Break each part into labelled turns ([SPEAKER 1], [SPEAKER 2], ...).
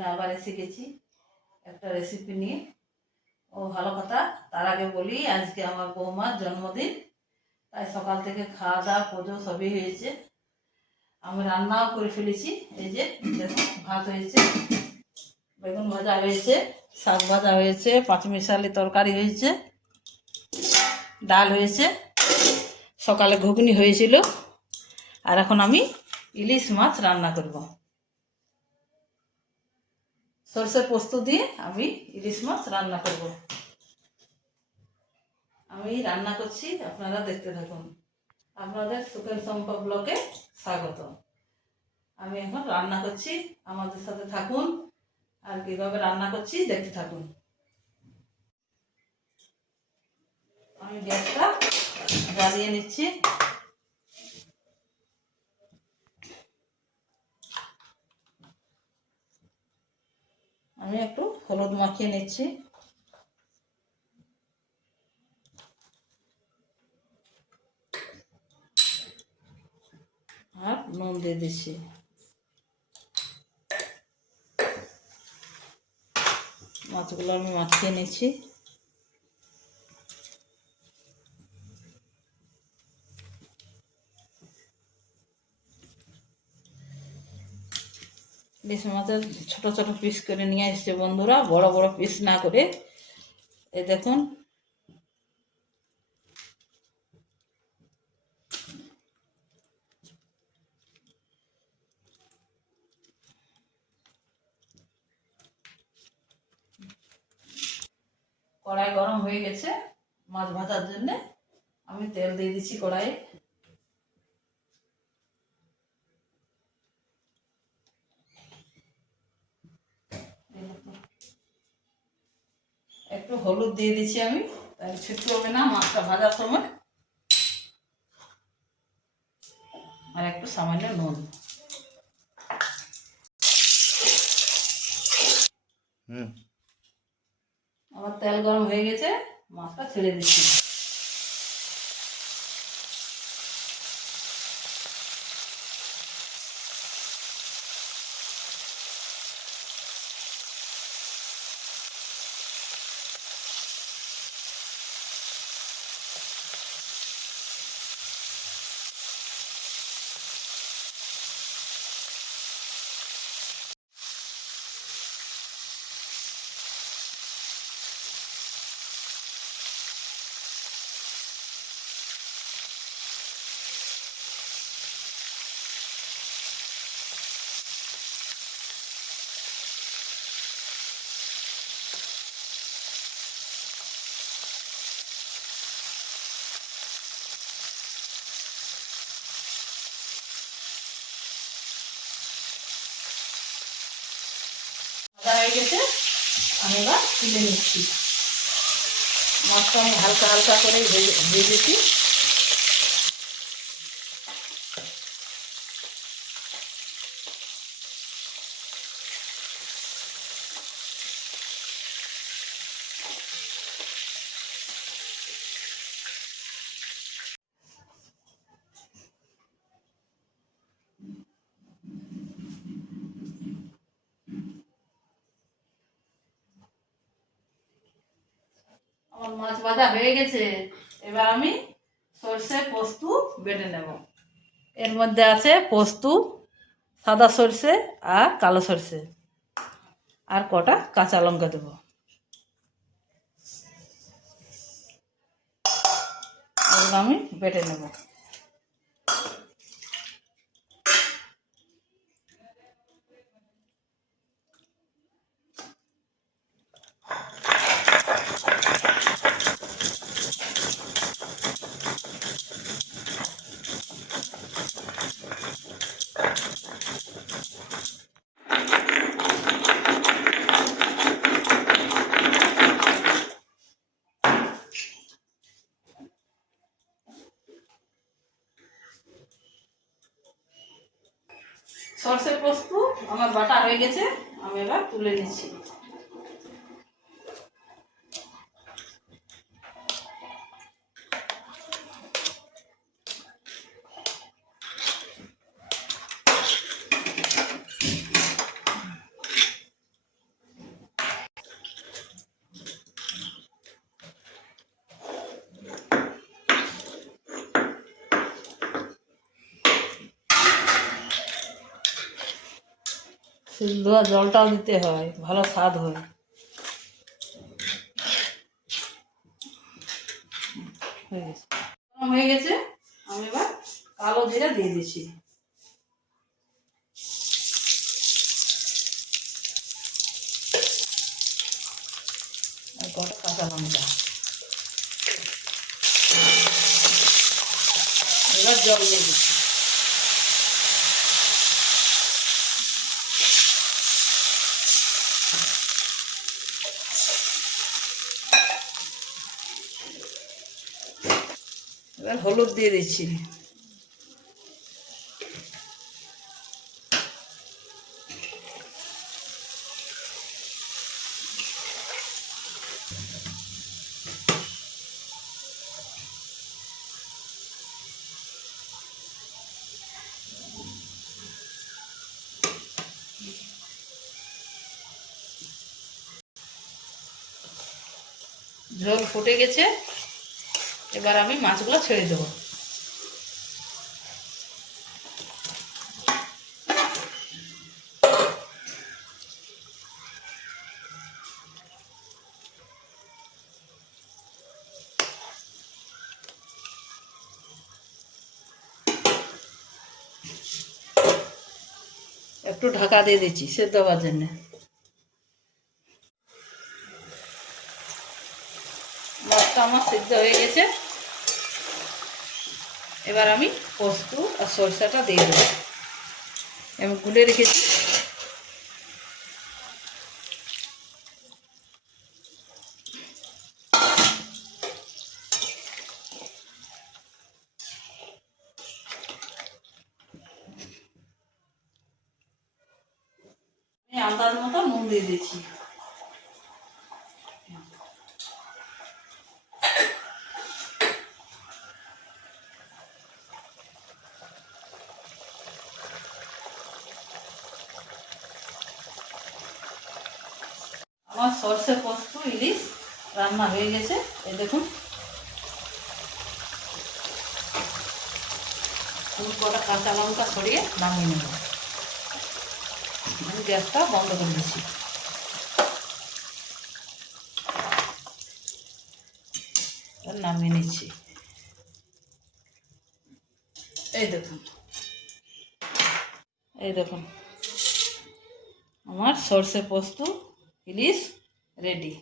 [SPEAKER 1] সামনে আবার এসে গেছি একটা রেসিপি নিয়ে। ও ভালো কথা, তার আগে বলি, আজকে আমার বৌমার জন্মদিন, তাই সকাল থেকে খাওয়া দাওয়া পুজো সবই হয়েছে। আমি রান্নাও করে ফেলেছি, এই যে ভাত হয়েছে, বেগুন ভাজা হয়েছে, শাক ভাজা হয়েছে, পাঁচমিশালি তরকারি হয়েছে, ডাল হয়েছে, সকালে ঘুগনি হয়েছিল, আর এখন আমি ইলিশ মাছ রান্না করব। সরষে পোস্ত দিয়ে আমি ইলিশ মাছ রান্না করব। আমি রান্না করছি, আপনারা দেখতে থাকুন। আপনাদের সুখের সম্পদ ব্লকে স্বাগত। আমি এখন রান্না করছি, আমাদের সাথে থাকুন আর কীভাবে রান্না করছি দেখতে থাকুন। আমি গ্যাসটা জ্বালিয়ে নিচ্ছি। আমি একটু হলুদ মাখিয়ে নিচ্ছি। আর নুন দিয়ে দিচ্ছি। মাছগুলো আমি মাখিয়ে নিচ্ছি। বেশ মাছের ছোট ছোট পিস করে নিয়ে এসছে বন্ধুরা, বড় বড় পিস না করে। এই দেখুন। কড়াই গরম হয়ে গেছে মাছ ভাজার জন্য। আমি তেল দিয়ে দিচ্ছি কড়াইয়ে। একটু হলুদ দিয়ে দিচ্ছি আমি। তাহলে ছুটি হবে না মাছটা ভাজার সময়। আর একটু সামান্য নুন।
[SPEAKER 2] হুম।
[SPEAKER 1] আমার তেল গরম হয়ে গেছে মাছটা ছেড়ে দিচ্ছি। হয়ে গেছে আমি এবার তুলে নিচ্ছি। মশলা আমি হালকা হালকা করে ভেজে ভেজেছি। আমার মাছ ভাজা হয়ে গেছে। এবার আমি সর্ষে পোস্ত বেটে নেব। এর মধ্যে আছে পোস্ত, সাদা সর্ষে আর কালো সর্ষে। আর কটা কাঁচা লঙ্কা দেবো। আমি বেটে নেব। সর্ষে পোস্ত আমার বাটা হয়ে গেছে আমি এবার তুলে নিচ্ছি। সিদ্ধ জলটাও দিতে হয়, ভালো স্বাদ হয়। হয়ে গেছে। হয়ে গেছে, আমি এবার কালো জিরা দিয়ে দিচ্ছি কাঁচা লঙ্কা। এবার জল দিয়ে দিচ্ছি এবার হলুদ দিয়ে দিচ্ছি। ঝোল ফুটে গেছে। এবার আমি মাছগুলো ছেড়ে দেবো। একটু ঢাকা দিয়ে দিচ্ছি সেদ্ধ হওয়ার জন্য। মাছটা আমার সিদ্ধ হয়ে গেছে। এবার আমি পোস্ত আর সরষাটা দিয়ে দেবো। আমি গুলে রেখেছি। আন্দাজ মতো নুন দিয়ে দিচ্ছি আমার সর্ষে পোস্ত ইলিশ রান্না হয়ে গেছে। এই দেখুন। কটা কাঁচা লঙ্কা ছড়িয়ে নামিয়ে নেব। আমি গ্যাসটা বন্ধ করে দিচ্ছি। নামিয়ে নিচ্ছি। এই দেখুন। এই দেখুন। আমার সর্ষে পোস্ত ইলিশ রেডি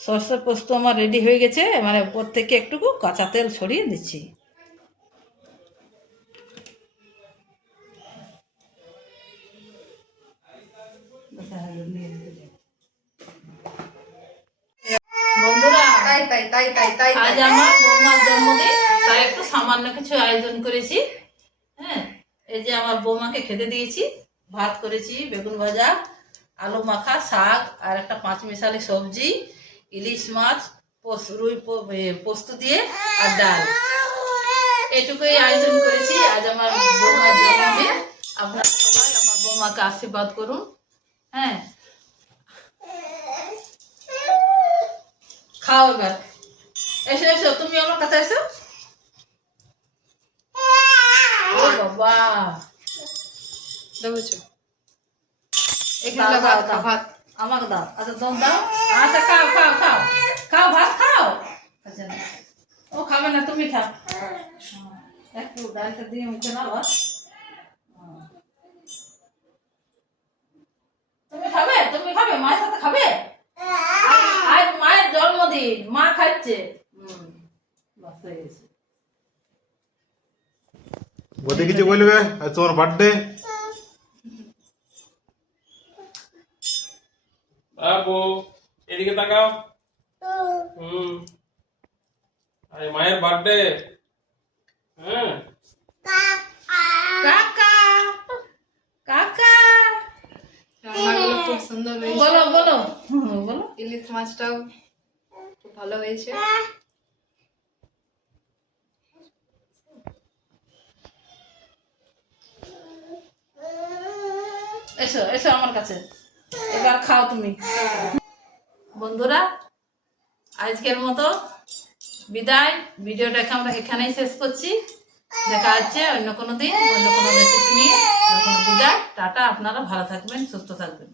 [SPEAKER 1] সর্ষে পোস্ত আমার রেডি হয়ে গেছে মানে উপর থেকে একটুকু কাঁচা তেল ছড়িয়ে দিচ্ছি। বন্ধুরা
[SPEAKER 2] তাই তাই তাই তাই তাই
[SPEAKER 1] আজ আমার বৌমার জন্মদিন তাই একটু সামান্য কিছু আয়োজন করেছি। হ্যাঁ এই যে আমার বৌমাকে খেতে দিয়েছি ভাত করেছি বেগুন ভাজা আলু মাখা শাক আর একটা পাঁচ মিশালি সবজি। ইলিশ মাছ রুই পোস্ত দিয়ে আর ডাল। এটুকুই আয়োজন করেছি। আজ আমার বৌমার জন্মদিন। আপনারা সবাই আমার বৌমাকে আশীর্বাদ করুন। হ্যাঁ। খাও এবার। এসো এসো তুমি আমার কাছে এসো। ও বাবা। দাও,
[SPEAKER 2] এখানে। ভাত।
[SPEAKER 1] আমাকে দাও। আচ্ছা দম দাও। আচ্ছা খাও খাও খাও। খাও, ভাত খাও? আচ্ছা ও খাবে না, তুমি খাও। একটু ডালটা দিয়ে মুখে নাও। তুমি খাবে? তুমি খাবে? মায়ের সাথে খাবে? আজ- মায়ের জন্মদিন, মা খাচ্ছে। বাস হয়ে গেছে।
[SPEAKER 2] বৌদি কিছু বলবে? আজ তোমার বার্থডে
[SPEAKER 3] বাবু এদিকে তাকাও। হুম। আরে মায়ের বার্থডে হ্যাঁ।
[SPEAKER 1] কাকা। কাকা।
[SPEAKER 4] রান্নাগুলো খুব সুন্দর হয়েছে।
[SPEAKER 1] বলো বলো। বলো।
[SPEAKER 4] ইলিশ মাছটাও খুব ভালো হয়েছে।
[SPEAKER 1] এসো এসো আমার কাছে। এবার খাও তুমি। বন্ধুরা, আজকের মতো বিদায়। ভিডিওটাকে আমরা এখানেই শেষ করছি। দেখা যাচ্ছে অন্য কোনো দিন, অন্য কোনো রেসিপি নিয়ে। কোনো বিদায়। টাটা, আপনারা ভালো থাকবেন, সুস্থ থাকবেন।